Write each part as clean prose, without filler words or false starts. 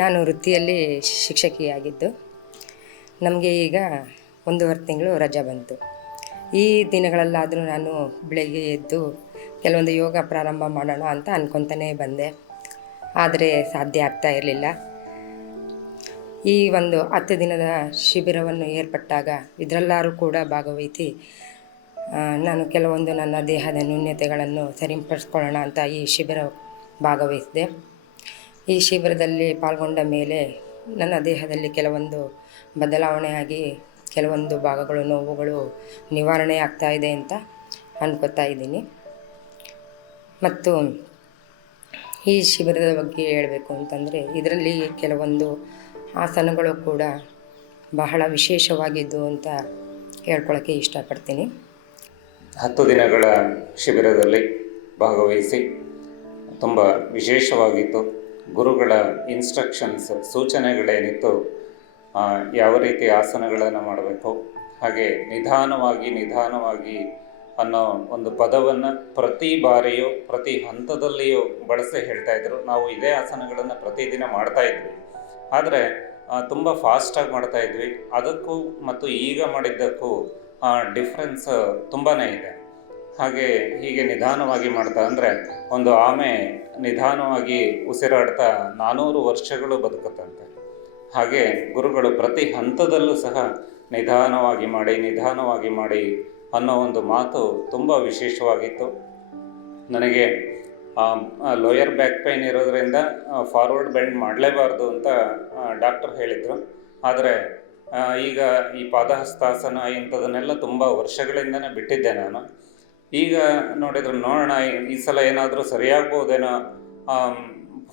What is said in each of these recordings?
ನಾನು ವೃತ್ತಿಯಲ್ಲಿ ಶಿಕ್ಷಕಿಯಾಗಿದ್ದು ನಮಗೆ ಈಗ 1.5 ತಿಂಗಳು ರಜೆ ಬಂತು. ಈ ದಿನಗಳಲ್ಲಾದರೂ ನಾನು ಬೆಳಗ್ಗೆ ಎದ್ದು ಕೆಲವೊಂದು ಯೋಗ ಪ್ರಾರಂಭ ಮಾಡೋಣ ಅಂತ ಅಂದ್ಕೊತಾನೇ ಬಂದೆ. ಆದರೆ ಸಾಧ್ಯ ಆಗ್ತಾ ಇರಲಿಲ್ಲ. ಈ ಒಂದು 10 ದಿನದ ಶಿಬಿರವನ್ನು ಏರ್ಪಟ್ಟಾಗ ಇದರೆಲ್ಲರೂ ಕೂಡ ಭಾಗವಹಿಸಿ ನಾನು ಕೆಲವೊಂದು ನನ್ನ ದೇಹದ ನ್ಯೂನತೆಗಳನ್ನು ಸರಿಪಡಿಸ್ಕೊಳ್ಳೋಣ ಅಂತ ಈ ಶಿಬಿರ ಭಾಗವಹಿಸಿದೆ. ಈ ಶಿಬಿರದಲ್ಲಿ ಪಾಲ್ಗೊಂಡ ಮೇಲೆ ನನ್ನ ದೇಹದಲ್ಲಿ ಕೆಲವೊಂದು ಬದಲಾವಣೆಯಾಗಿ ಕೆಲವೊಂದು ಭಾಗಗಳು ನೋವುಗಳು ನಿವಾರಣೆ ಆಗ್ತಾ ಇದೆ ಅಂತ ಅನ್ಕೋತಾ ಇದ್ದೀನಿ. ಮತ್ತು ಈ ಶಿಬಿರದ ಬಗ್ಗೆ ಹೇಳಬೇಕು ಅಂತಂದರೆ ಇದರಲ್ಲಿ ಕೆಲವೊಂದು ಆಸನಗಳು ಕೂಡ ಬಹಳ ವಿಶೇಷವಾಗಿದ್ದು ಅಂತ ಹೇಳ್ಕೊಳ್ಳೋಕ್ಕೆ ಇಷ್ಟಪಡ್ತೀನಿ. 10 ದಿನಗಳ ಶಿಬಿರದಲ್ಲಿ ಭಾಗವಹಿಸಿ ತುಂಬ ವಿಶೇಷವಾಗಿತ್ತು. ಗುರುಗಳ ಇನ್ಸ್ಟ್ರಕ್ಷನ್ಸ್, ಸೂಚನೆಗಳೇನಿತ್ತು, ಯಾವ ರೀತಿ ಆಸನಗಳನ್ನು ಮಾಡಬೇಕು, ಹಾಗೆ ನಿಧಾನವಾಗಿ ಅನ್ನೋ ಒಂದು ಪದವನ್ನು ಪ್ರತಿ ಬಾರಿಯೂ ಪ್ರತಿ ಹಂತದಲ್ಲಿಯೂ ಬಳಸಿ ಹೇಳ್ತಾಯಿದ್ರು. ನಾವು ಇದೇ ಆಸನಗಳನ್ನು ಪ್ರತಿದಿನ ಮಾಡ್ತಾಯಿದ್ವಿ, ಆದರೆ ತುಂಬ ಫಾಸ್ಟಾಗಿ ಮಾಡ್ತಾಯಿದ್ವಿ. ಅದಕ್ಕೂ ಮತ್ತು ಈಗ ಮಾಡಿದ್ದಕ್ಕೂ ಡಿಫ್ರೆನ್ಸ್ ತುಂಬಾ ಇದೆ. ಹೀಗೆ ನಿಧಾನವಾಗಿ ಮಾಡ್ತಾ ಅಂದರೆ ಒಂದು ಆಮೆ ನಿಧಾನವಾಗಿ ಉಸಿರಾಡ್ತಾ 400 ವರ್ಷಗಳು ಬದುಕುತ್ತಂತೆ. ಹಾಗೆ ಗುರುಗಳು ಪ್ರತಿ ಹಂತದಲ್ಲೂ ಸಹ ನಿಧಾನವಾಗಿ ಮಾಡಿ ಅನ್ನೋ ಒಂದು ಮಾತು ತುಂಬ ವಿಶೇಷವಾಗಿತ್ತು. ನನಗೆ ಲೋಯರ್ ಬ್ಯಾಕ್ ಪೈನ್ ಇರೋದರಿಂದ ಫಾರ್ವರ್ಡ್ ಬೆಂಡ್ ಮಾಡಲೇಬಾರ್ದು ಅಂತ ಡಾಕ್ಟರ್ ಹೇಳಿದರು. ಆದರೆ ಈಗ ಈ ಪಾದಹಸ್ತಾಸನ ಇಂಥದನ್ನೆಲ್ಲ ತುಂಬ ವರ್ಷಗಳಿಂದನೇ ಬಿಟ್ಟಿದ್ದೆ ನಾನು. ಈಗ ನೋಡೋಣ ಈ ಸಲ ಏನಾದರೂ ಸರಿಯಾಗ್ಬೋದೇನೋ,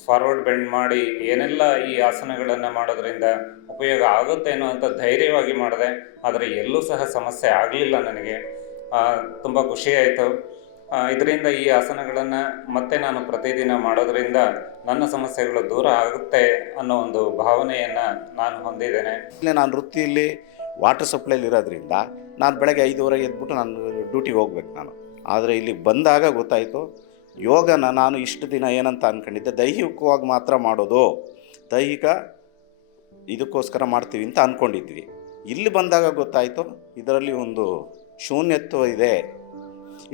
ಫಾರ್ವರ್ಡ್ ಬೆಂಡ್ ಮಾಡಿ ಏನೆಲ್ಲ ಈ ಆಸನಗಳನ್ನು ಮಾಡೋದ್ರಿಂದ ಉಪಯೋಗ ಆಗುತ್ತೇನೋ ಅಂತ ಧೈರ್ಯವಾಗಿ ಮಾಡಿದೆ. ಆದರೆ ಎಲ್ಲೂ ಸಹ ಸಮಸ್ಯೆ ಆಗಲಿಲ್ಲ ನನಗೆ. ತುಂಬ ಖುಷಿಯಾಯಿತು. ಇದರಿಂದ ಈ ಆಸನಗಳನ್ನು ಮತ್ತೆ ನಾನು ಪ್ರತಿದಿನ ಮಾಡೋದರಿಂದ ನನ್ನ ಸಮಸ್ಯೆಗಳು ದೂರ ಆಗುತ್ತೆ ಅನ್ನೋ ಒಂದು ಭಾವನೆಯನ್ನು ನಾನು ಹೊಂದಿದ್ದೇನೆ. ಇಲ್ಲಿ ನಾನು ವೃತ್ತಿಯಲ್ಲಿ ವಾಟರ್ ಸಪ್ಲೈಲಿ ಇರೋದ್ರಿಂದ ನಾನು ಬೆಳಗ್ಗೆ 5:30 ಎದ್ಬಿಟ್ಟು ನಾನು ಡ್ಯೂಟಿಗೆ ಹೋಗ್ಬೇಕು ನಾನು. ಆದರೆ ಇಲ್ಲಿ ಬಂದಾಗ ಗೊತ್ತಾಯಿತು, ಯೋಗನ ನಾನು ಇಷ್ಟು ದಿನ ಏನಂತ ಅಂದ್ಕೊಂಡಿದ್ದೆ, ದೈಹಿಕವಾಗಿ ಮಾತ್ರ ಮಾಡೋದು, ದೈಹಿಕ ಇದಕ್ಕೋಸ್ಕರ ಮಾಡ್ತೀವಿ ಅಂತ ಅಂದ್ಕೊಂಡಿದ್ವಿ. ಇಲ್ಲಿ ಬಂದಾಗ ಗೊತ್ತಾಯಿತು ಇದರಲ್ಲಿ ಒಂದು ಶೂನ್ಯತ್ವ ಇದೆ.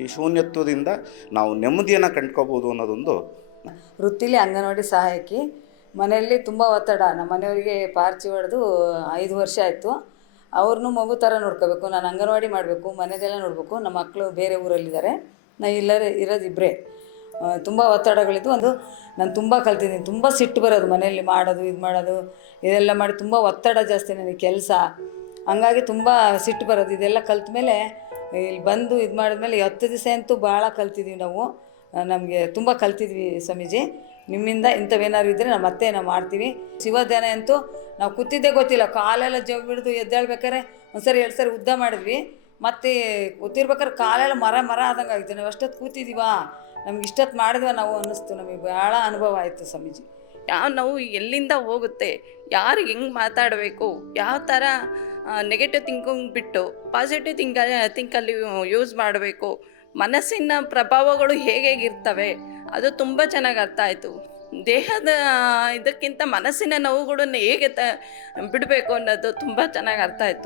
ಈ ಶೂನ್ಯತ್ವದಿಂದ ನಾವು ನೆಮ್ಮದಿಯನ್ನು ಕಂಡ್ಕೋಬೋದು ಅನ್ನೋದೊಂದು. ವೃತ್ತಿಲಿ ಅಂಗನವಾಡಿ ಸಹಾಯಕಿ. ಮನೆಯಲ್ಲಿ ತುಂಬ ಒತ್ತಡ. ನಮ್ಮ ಮನೆಯವರಿಗೆ ಪಾರ್ಚಿ ಹೊಡೆದು 5 ವರ್ಷ ಆಯಿತು. ಅವ್ರನ್ನೂ ಮಗು ಥರ ನೋಡ್ಕೋಬೇಕು, ನಾನು ಅಂಗನವಾಡಿ ಮಾಡಬೇಕು, ಮನೆದೆಲ್ಲ ನೋಡಬೇಕು. ನಮ್ಮ ಮಕ್ಕಳು ಬೇರೆ ಊರಲ್ಲಿದ್ದಾರೆ, ನಾನು ಇಲ್ಲರೇ ಇರೋದು ಇಬ್ಬರೇ. ತುಂಬ ಒತ್ತಡಗಳಿದ್ದು. ನಾನು ತುಂಬ ಕಲ್ತಿದ್ದೀನಿ. ತುಂಬ ಸಿಟ್ಟು ಬರೋದು ಮನೆಯಲ್ಲಿ ಮಾಡೋದು ಇದೆಲ್ಲ ಮಾಡಿ ತುಂಬ ಒತ್ತಡ ಜಾಸ್ತಿ ನನಗೆ ಕೆಲಸ. ಹಂಗಾಗಿ ತುಂಬ ಸಿಟ್ಟು ಬರೋದು. ಇದೆಲ್ಲ ಕಲ್ತ ಮೇಲೆ ಇಲ್ಲಿ ಬಂದು ಮಾಡಿದ್ಮೇಲೆ 10 ದಿವಸ ಅಂತೂ ಭಾಳ ಕಲ್ತಿದ್ದೀವಿ ನಾವು. ನಮಗೆ ತುಂಬ ಕಲ್ತಿದ್ವಿ ಸ್ವಾಮೀಜಿ. ನಿಮ್ಮಿಂದ ಇಂಥವೇನಾದ್ರು ಇದ್ದರೆ ನಾವು ಮಾಡ್ತೀವಿ. ಶಿವಧ್ಯಾನ ಅಂತೂ ನಾವು ಕೂತಿದ್ದೇ ಗೊತ್ತಿಲ್ಲ, ಕಾಲೆಲ್ಲ ಜವ್ ಹಿಡಿದು ಎದ್ದೇಳ್ಬೇಕಾರೆ 1 ಸರಿ 2 ಸರಿ ಉದ್ದ ಮಾಡಿದ್ವಿ. ಮತ್ತು ಕೂತಿರ್ಬೇಕಾದ್ರೆ ಕಾಲೆಲ್ಲ ಮರ ಆದಂಗೆ ಆಗಿತ್ತು. ನಾವು ಅಷ್ಟೊತ್ತು ಕೂತಿದ್ದೀವಾ, ನಮ್ಗೆ ಇಷ್ಟೊತ್ತು ಮಾಡಿದ್ವ ನಾವು ಅನ್ನಿಸ್ತು. ನಮಗೆ ಭಾಳ ಅನುಭವ ಆಯಿತು ಸ್ವಾಮೀಜಿ. ಯಾವ ನೋವು ಎಲ್ಲಿಂದ ಹೋಗುತ್ತೆ, ಯಾರಿಗೆ ಹೆಂಗೆ ಮಾತಾಡಬೇಕು, ಯಾವ ಥರ ನೆಗೆಟಿವ್ ಥಿಂಕಿಂಗ್ ಬಿಟ್ಟು ಪಾಸಿಟಿವ್ ಥಿಂಕಲ್ಲಿ ಯೂಸ್ ಮಾಡಬೇಕು, ಮನಸ್ಸಿನ ಪ್ರಭಾವಗಳು ಹೇಗಿರ್ತವೆ ಅದು ತುಂಬ ಚೆನ್ನಾಗಿ ಅರ್ಥ ಆಯಿತು. ದೇಹದ ಇದಕ್ಕಿಂತ ಮನಸ್ಸಿನ ನೋವುಗಳನ್ನು ಹೇಗೆ ಬಿಡಬೇಕು ಅನ್ನೋದು ತುಂಬ ಚೆನ್ನಾಗಿ ಅರ್ಥ ಆಯಿತು.